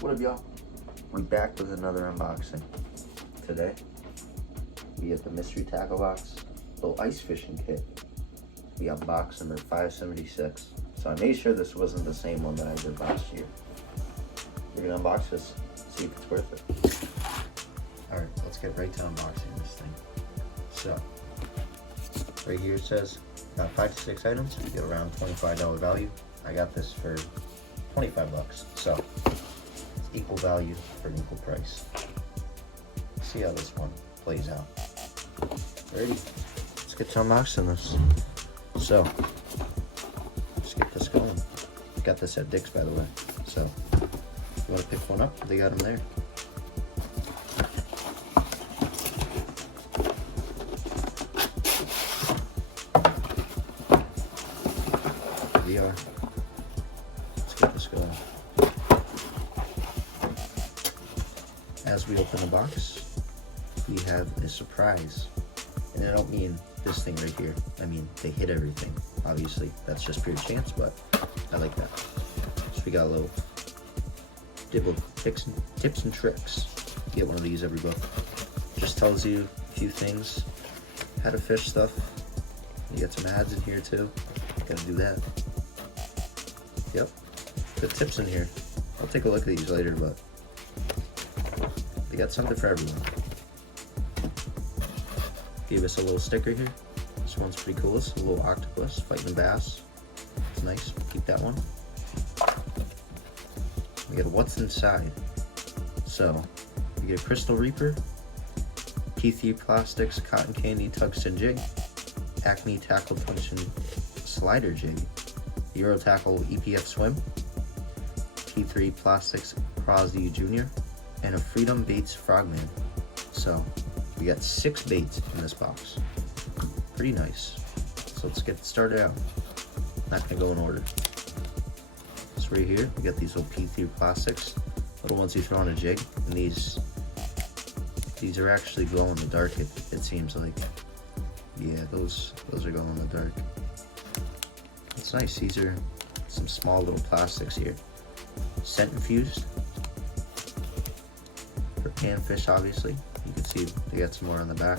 What up, y'all? We're back with another unboxing. Today, we have the mystery tackle box, little ice fishing kit. We unboxed number 576. So I made sure this wasn't the same one that I did last year. We're gonna unbox this, see if it's worth it. Alright, let's get right to unboxing this thing. So, right here it says, got 5 to 6 items, you get around $25 value. I got this for 25 bucks, so it's equal value for an equal price. See how this one plays out. Ready? Let's get to unboxing this. So, let's get this going. Got this at Dick's, by the way. So, if you want to pick one up, they got them there. Here we are. Let's get this going. As we open the box, we have a surprise. And I don't mean this thing right here. I mean, they hit everything. Obviously, that's just pure chance, but I like that. So we got a little tips and tricks. Get one of these every book. Just tells you a few things, how to fish stuff. You got some ads in here too. Gotta do that. Yep, good tips in here. I'll take a look at these later, but they got something for everyone. Gave us a little sticker here. This one's pretty cool. It's a little octopus fighting bass. It's nice. Keep that one. We got what's inside. So, you get a Crystal Reaper, P3 Plastics Cotton Candy Tungsten Jig, Acme Tackle Tungsten Slider Jig, EuroTackle EPF Swim, P3 Plastics Crawzi Jr, and a Freedom Baitz Frogman. So, we got 6 baits in this box. Pretty nice. So let's get started out. Not gonna go in order. So right here, we got these little P3 plastics, little ones you throw on a jig, and these are actually glow in the dark. It seems like. Yeah, those are glow in the dark. It's nice. These are some small little plastics here. Scent infused for panfish, obviously. You can see they got some more on the back.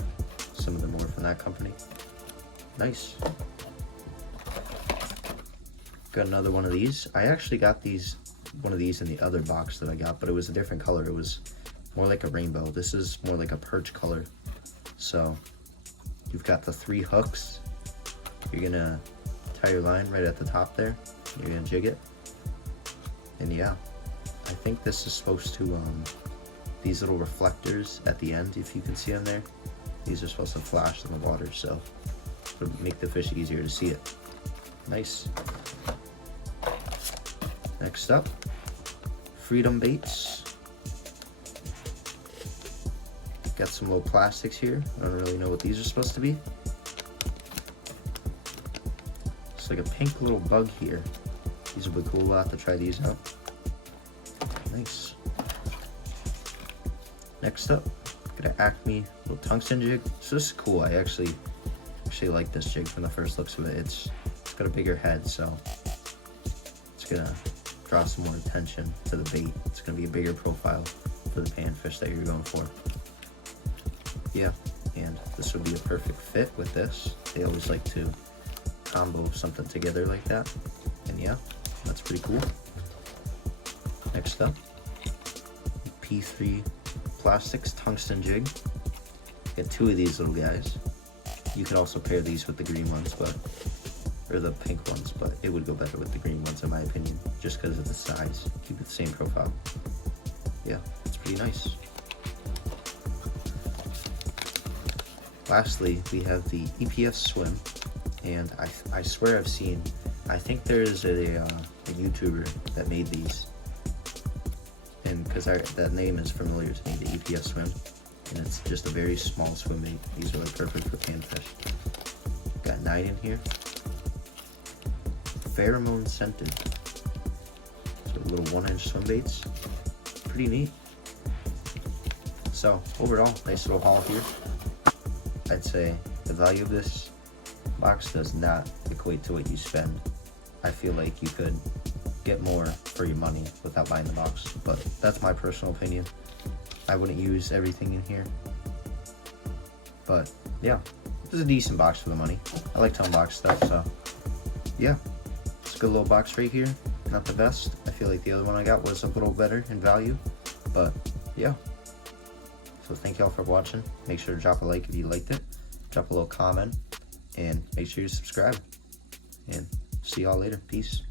Some of them more from that company. Nice. Got another one of these. I actually got one of these in the other box that I got, but it was a different color. It was more like a rainbow. This is more like a perch color. So you've got the 3 hooks. You're gonna tie your line right at the top there. You're gonna jig it. And yeah, I think this is supposed to, these little reflectors at the end, if you can see them there, these are supposed to flash in the water, so it'll make the fish easier to see it. Nice. Next up, Freedom Baits. Got some little plastics here. I don't really know what these are supposed to be. It's like a pink little bug here. These will be cool. We'll have to try these out. Nice. Next up, got an Acme little tungsten jig. So this is cool. I actually like this jig from the first looks of it. It's got a bigger head, so it's gonna draw some more attention to the bait. It's gonna be a bigger profile for the panfish that you're going for. Yeah, and this would be a perfect fit with this. They always like to combo something together like that. And yeah, that's pretty cool. Next up, P3 Plastics Tungsten Jig. Got 2 of these little guys. You could also pair these with the green ones, or the pink ones, but it would go better with the green ones in my opinion, just because of the size. Keep it the same profile. Yeah, it's pretty nice. Lastly, we have the EPF Swim, and I swear I've seen, I think there's a YouTuber that made these, and because that name is familiar to me, the EPF Swim, and it's just a very small swim bait. These are like perfect for panfish. Got 9 in here. Pheromone scented. So little 1-inch swim baits. Pretty neat. So overall, nice little haul here. I'd say the value of this box does not equate to what you spend. I feel like you could get more for your money without buying the box. But that's my personal opinion. I wouldn't use everything in here. But yeah, this is a decent box for the money. I like to unbox stuff, so yeah. It's a good little box right here. Not the best. I feel like the other one I got was a little better in value. But yeah. So thank y'all for watching. Make sure to drop a like if you liked it. Drop a little comment. And make sure you subscribe. And see y'all later. Peace.